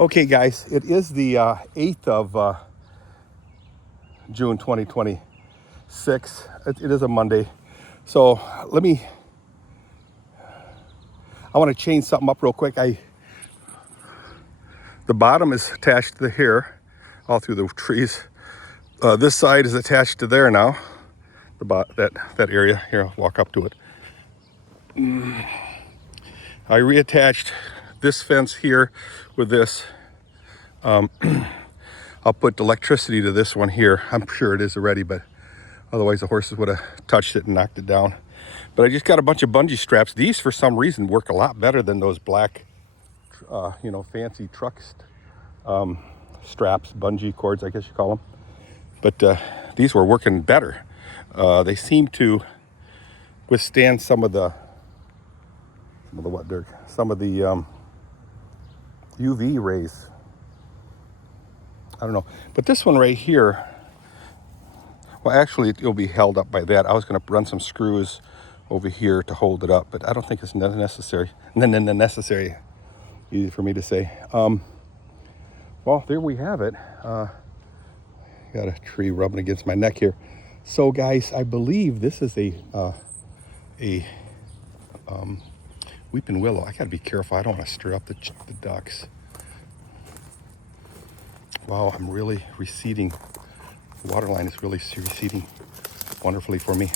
Okay, guys, it is the 8th of June 2026. It is a Monday. So I want to change something up real quick. The bottom is attached to here, all through the trees. This side is attached to there now. That area here. I'll walk up to it. I reattached this fence here with this. I'll put electricity to this one here. I'm sure it is already, but otherwise the horses would have touched it and knocked it down. But I just got a bunch of bungee straps. These, for some reason, work a lot better than those black, fancy truck straps, bungee cords, I guess you call them. But these were working better. They seem to withstand some of the what, Dirk? Some of the UV rays. I don't know. But this one right here, well, actually, it'll be held up by that. I was going to run some screws over here to hold it up, but I don't think it's necessary. Necessary, easy for me to say. Well, there we have it. Got a tree rubbing against my neck here. So, guys, I believe this is a weeping willow. I got to be careful. I don't want to stir up the ducks. Wow, I'm really receding. The water line is really receding wonderfully for me.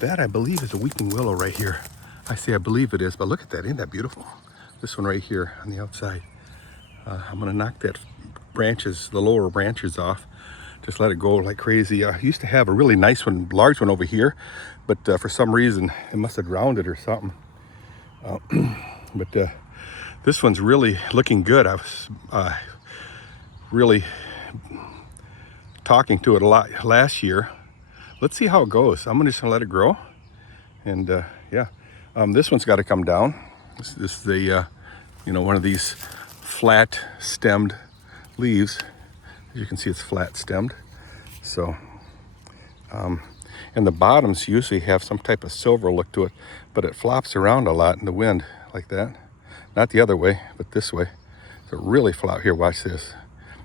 That, I believe, is a weeping willow right here. I say I believe it is, but look at that. Isn't that beautiful? This one right here on the outside. I'm going to knock the lower branches off. Just let it go like crazy. I used to have a really nice one, large one over here, but for some reason, it must have drowned it or something. But this one's really looking good. I was really talking to it a lot last year. Let's see how it goes. I'm just gonna let it grow, and this one's got to come down. This is a one of these flat stemmed leaves. As you can see, it's flat stemmed. So and the bottoms usually have some type of silver look to it, but it flops around a lot in the wind like that. Not the other way, but this way. So it really flop. Here, watch this.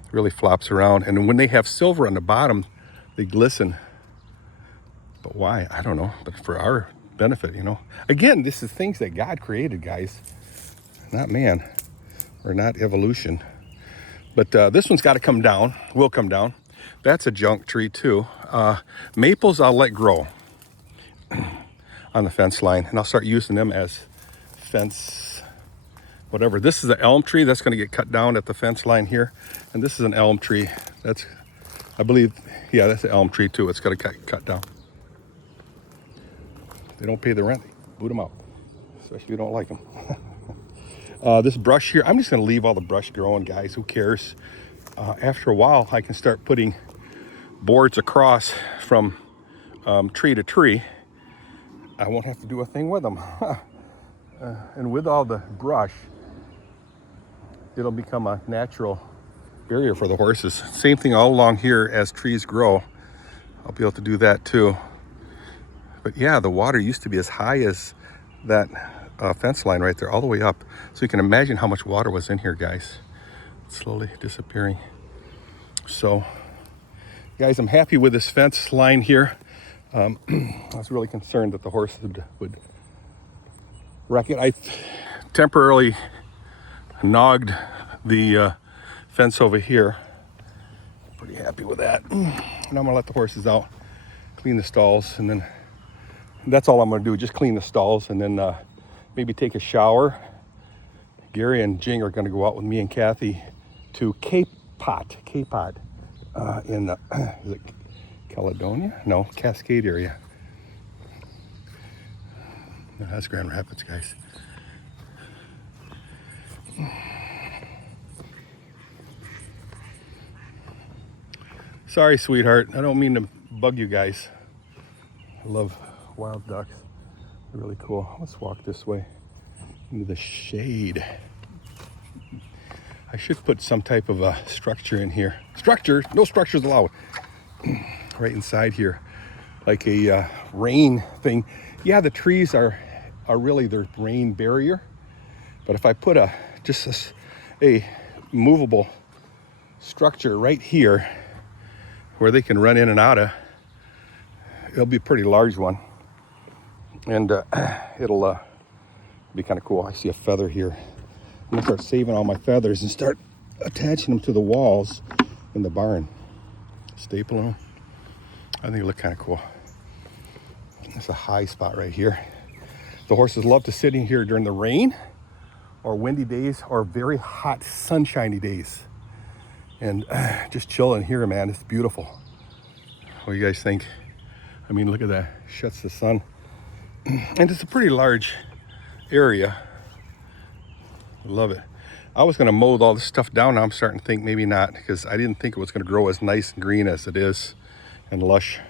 It really flops around, and when they have silver on the bottom, they glisten. But why? I don't know. But for our benefit, Again, this is things that God created, guys. Not man, or not evolution. But this one's got to come down. Will come down. That's a junk tree too. Maples I'll let grow on the fence line, and I'll start using them as fence, whatever. This is an elm tree that's going to get cut down at the fence line here, and this is an elm tree. That's, I believe, yeah, that's an elm tree too. It's got to cut down. They don't pay the rent, boot them out, especially if you don't like them. This brush here, I'm just going to leave all the brush growing, guys. Who cares? After a while, I can start putting boards across from tree to tree. I won't have to do a thing with them. And with all the brush, it'll become a natural barrier for the horses. Same thing all along here as trees grow. I'll be able to do that too. But yeah, the water used to be as high as that fence line right there, all the way up. So you can imagine how much water was in here, guys. It's slowly disappearing. So, guys, I'm happy with this fence line here. I was really concerned that the horses would wreck it. I temporarily knogged the fence over here. Pretty happy with that. And I'm gonna let the horses out, clean the stalls, and then that's all I'm gonna do, just clean the stalls, and then maybe take a shower. Gary and Jing are gonna go out with me and Kathy to Cape Pot in is it Caledonia? No, Cascade area. No, that's Grand Rapids, guys. Sorry, sweetheart. I don't mean to bug you guys. I love wild ducks. They're really cool. Let's walk this way into the shade. I should put some type of a structure in here. Structure? No structures allowed. Right inside here, like a rain thing. Yeah, the trees are really their rain barrier. But if I put a a movable structure right here where they can run in and out of. It'll be a pretty large one, and it'll be kind of cool. I see a feather here. I'm gonna start saving all my feathers and start attaching them to the walls in the barn, stapling them. I think it look kind of cool. It's a high spot right here. The horses love to sit in here during the rain or windy days or very hot sunshiny days, and just chill in here, man. It's beautiful. What do you guys think? I mean, look at that. Shuts the sun. And it's a pretty large area. I love it. I was going to mow all this stuff down. Now I'm starting to think maybe not, because I didn't think it was going to grow as nice and green as it is and lush.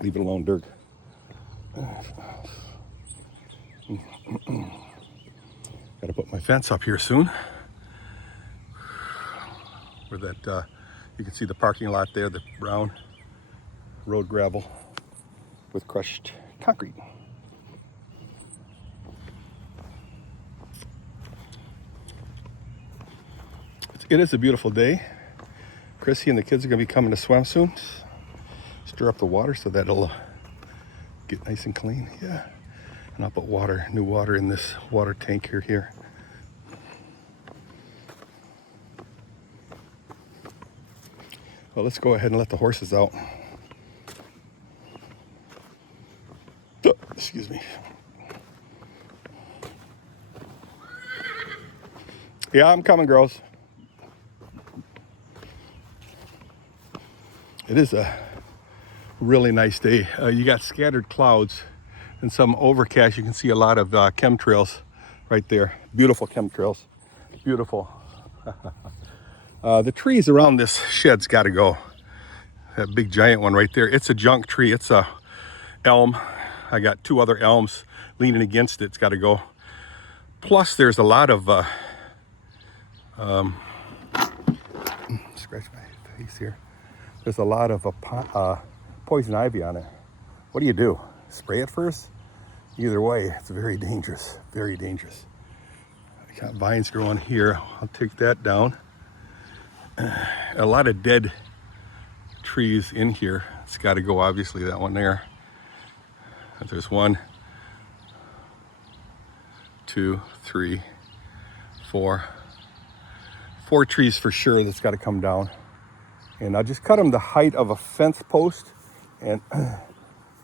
Leave it alone, Dirk. Got to put my fence up here soon. Where that, you can see the parking lot there, the brown road gravel with crushed concrete. It is a beautiful day. Chrissy and the kids are going to be coming to swim soon. Stir up the water so that it'll get nice and clean. Yeah. And I'll put water, new water in this water tank here. Well, let's go ahead and let the horses out. Oh, excuse me. Yeah, I'm coming, girls. It is a really nice day. You got scattered clouds and some overcast. You can see a lot of chemtrails right there. Beautiful chemtrails. Beautiful. The trees around this shed's got to go. That big giant one right there. It's a junk tree. It's a elm. I got two other elms leaning against it. It's got to go. Plus, there's a lot of scratch my face here. There's a lot of poison ivy on it. What do you do? Spray it first? Either way, it's very dangerous. Very dangerous. I got vines growing here. I'll take that down. A lot of dead trees in here. It's got to go, obviously, that one there. There's 1, 2, 3, 4. 4 trees for sure that's got to come down. And I'll just cut them the height of a fence post and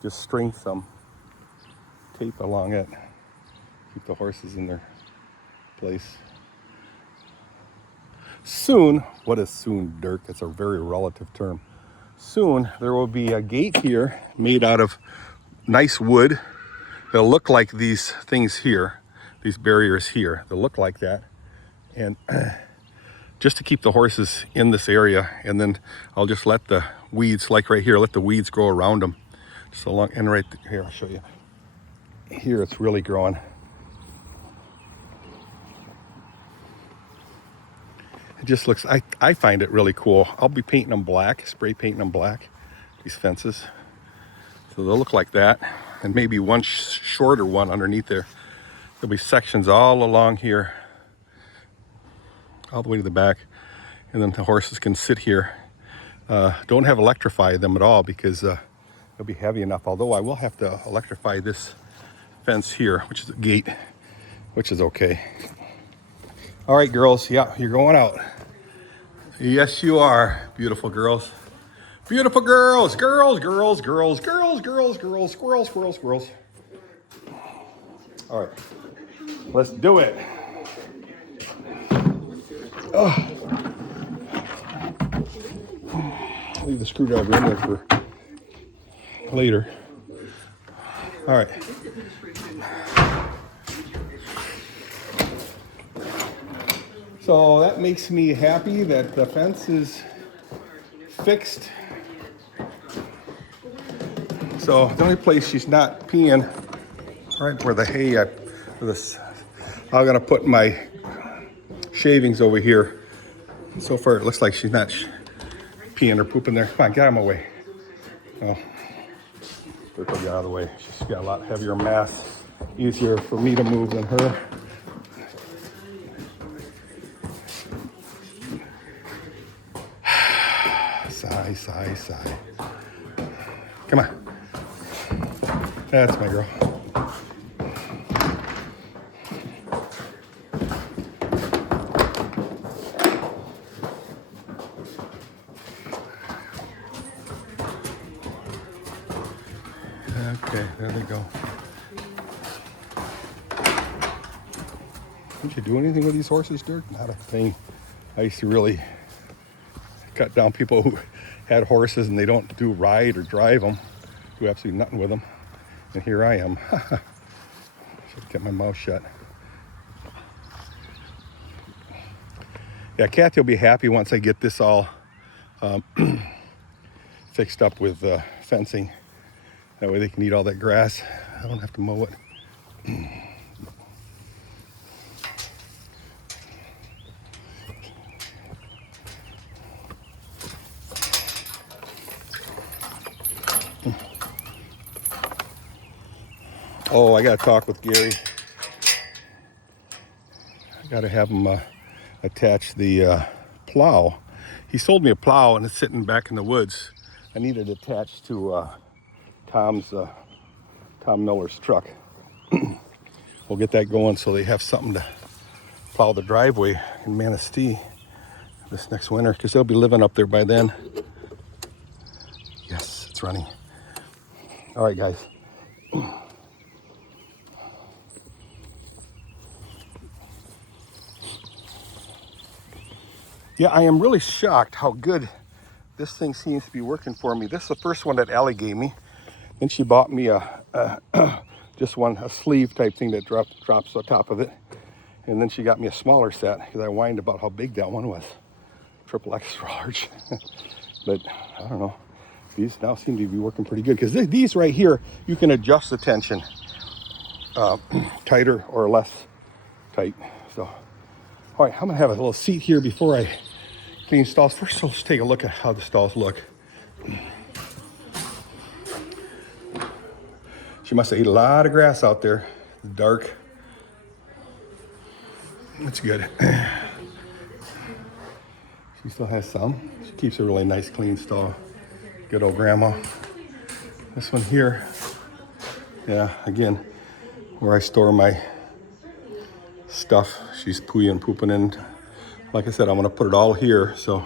just string some tape along it. Keep the horses in their place. Soon, what is soon, Dirk? It's a very relative term. Soon, there will be a gate here made out of nice wood. They'll look like these things here, these barriers here. They'll look like that. And just to keep the horses in this area, and then I'll just let the weeds, like right here, let the weeds grow around them. Just along, and right here, I'll show you. Here it's really growing. It just looks, I find it really cool. I'll be painting them black, spray painting them black, these fences. So they'll look like that, and maybe one shorter one underneath there. There'll be sections all along here, all the way to the back, and then the horses can sit here. Don't have electrify them at all because they'll be heavy enough, although I will have to electrify this fence here, which is a gate, which is okay. All right, girls, yeah, you're going out. Yes, you are, beautiful girls. Beautiful girls, girls, girls, girls, girls, girls, girls, squirrels, squirrels, squirrels. All right, let's do it. Oh. Leave the screwdriver in there for later. All right. So that makes me happy that the fence is fixed. So the only place she's not peeing, right where the hay, I'm gonna put my shavings over here. So far it looks like she's not peeing or pooping there. Come on, get out of my way. Oh, Dirk will get out of the way. She's got a lot heavier mass, easier for me to move than her. sigh, sigh, sigh. Come on. That's my girl. Okay, there they go. Did you do anything with these horses, Dirk? Not a thing. I used to really cut down people who had horses and they don't do ride or drive them. Do absolutely nothing with them. And here I am. Should get my mouth shut. Yeah, Kathy will be happy once I get this all fixed up with fencing. That way they can eat all that grass. I don't have to mow it. Oh, I got to talk with Gary. I got to have him attach the plow. He sold me a plow and it's sitting back in the woods. I need it attached to Tom Miller's truck. We'll get that going so they have something to plow the driveway in Manistee this next winter, because they'll be living up there by then. Yes, it's running. All right, guys. Yeah, I am really shocked how good this thing seems to be working for me. This is the first one that Allie gave me. Then she bought me a sleeve type thing that drops on top of it. And then she got me a smaller set because I whined about how big that one was. Triple extra large. But I don't know. These now seem to be working pretty good, because these right here, you can adjust the tension tighter or less tight. So, all right, I'm gonna have a little seat here before I clean stalls. First, let's take a look at how the stalls look. She must have ate a lot of grass out there. It's dark. That's good. She still has some. She keeps a really nice clean stall. Good old grandma. This one here, yeah, again, where I store my stuff. She's pooping in. Like I said, I'm gonna put it all here. So,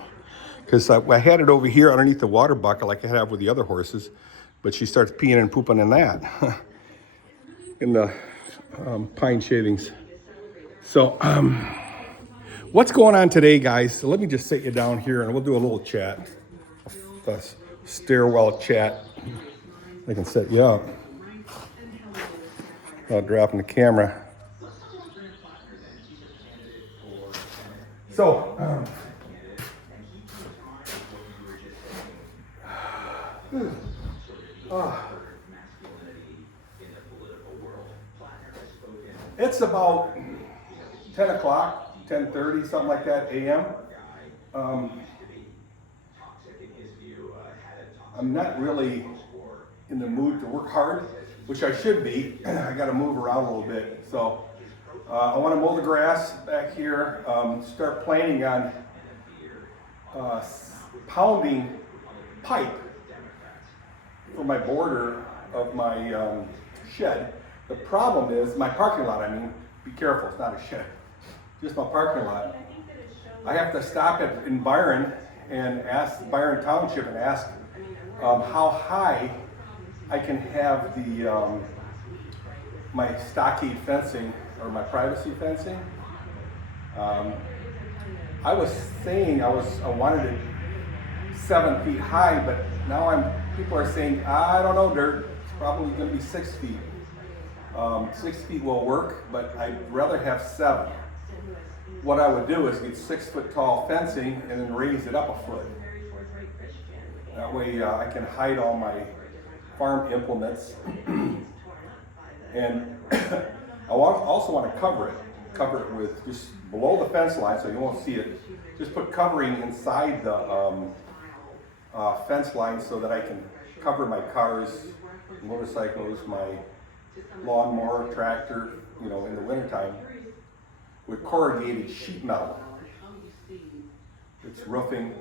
because I had it over here underneath the water bucket like I have with the other horses, but she starts peeing and pooping in that, in the pine shavings. So, what's going on today, guys? So let me just sit you down here and we'll do a little chat, a stairwell chat. I can set you up without dropping the camera. So, it's about 10 o'clock, 10:30, something like that, a.m. I'm not really in the mood to work hard, which I should be. I got to move around a little bit. So I want to mow the grass back here, start planning on pounding pipe for my border of my shed. The problem is my parking lot. I mean, be careful, it's not a shed, just my parking lot. I have to stop in Byron and ask Byron Township and ask how high I can have the my stockade fencing or my privacy fencing. I was saying I wanted it 7 feet high, but now people are saying, I don't know, Dirk, it's probably going to be 6 feet. 6 feet will work, but I'd rather have 7. What I would do is get 6 foot tall fencing and then raise it up a foot. That way I can hide all my farm implements. And I also want to cover it with just below the fence line so you won't see it. Just put covering inside the fence line so that I can cover my cars, motorcycles, my lawnmower, tractor, in the wintertime, with corrugated sheet metal. It's roofing.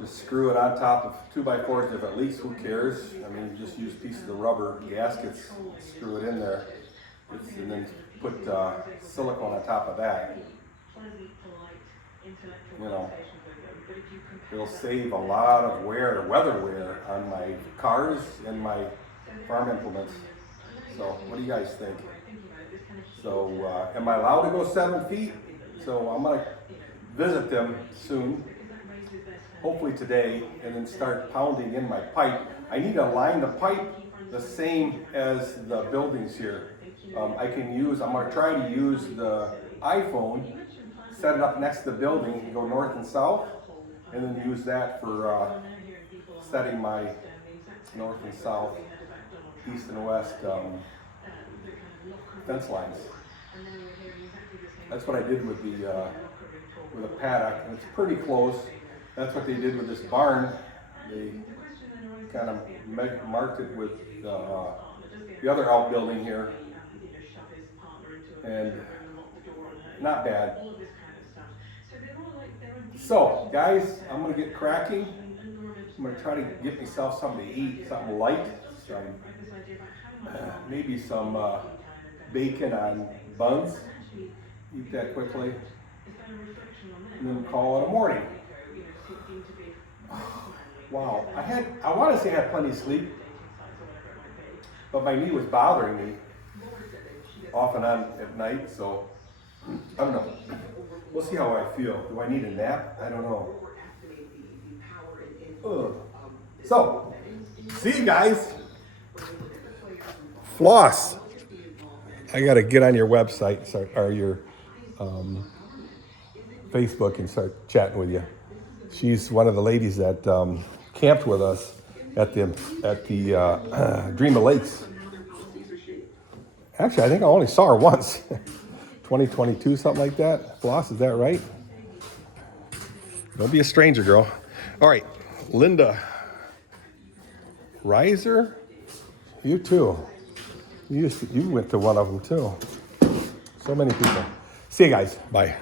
Just screw it on top of 2x4s. If it leaks, who cares? I mean, you just use pieces of rubber gaskets, screw it in there, and then put silicone on top of that. You know, it'll save a lot of wear, weather wear on my cars and my farm implements. So, what do you guys think? So, am I allowed to go 7 feet? So, I'm gonna visit them soon, hopefully today, and then start pounding in my pipe. I need to line the pipe the same as the buildings here. I'm gonna try to use the iPhone, set it up next to the building, and go north and south, and then use that for setting my north and south, east and west fence lines. That's what I did with the paddock, and it's pretty close. That's what they did with this barn. They kind of marked it with the other outbuilding here, and not bad. So, guys, I'm gonna get cracking. I'm gonna try to get myself something to eat, something light, maybe some bacon on buns. Eat that quickly, and then call it a morning. Wow, I want to say I had plenty of sleep, but my knee was bothering me off and on at night, so I don't know. We'll see how I feel. Do I need a nap? I don't know. Ugh. So, see you guys. Floss. I got to get on your website or your Facebook and start chatting with you. She's one of the ladies that camped with us at the Dream of Lakes. Actually, I think I only saw her once. 2022, something like that. Floss, is that right? Don't be a stranger, girl. All right, Linda Reiser, you too. You went to one of them too. So many people. See you guys. Bye.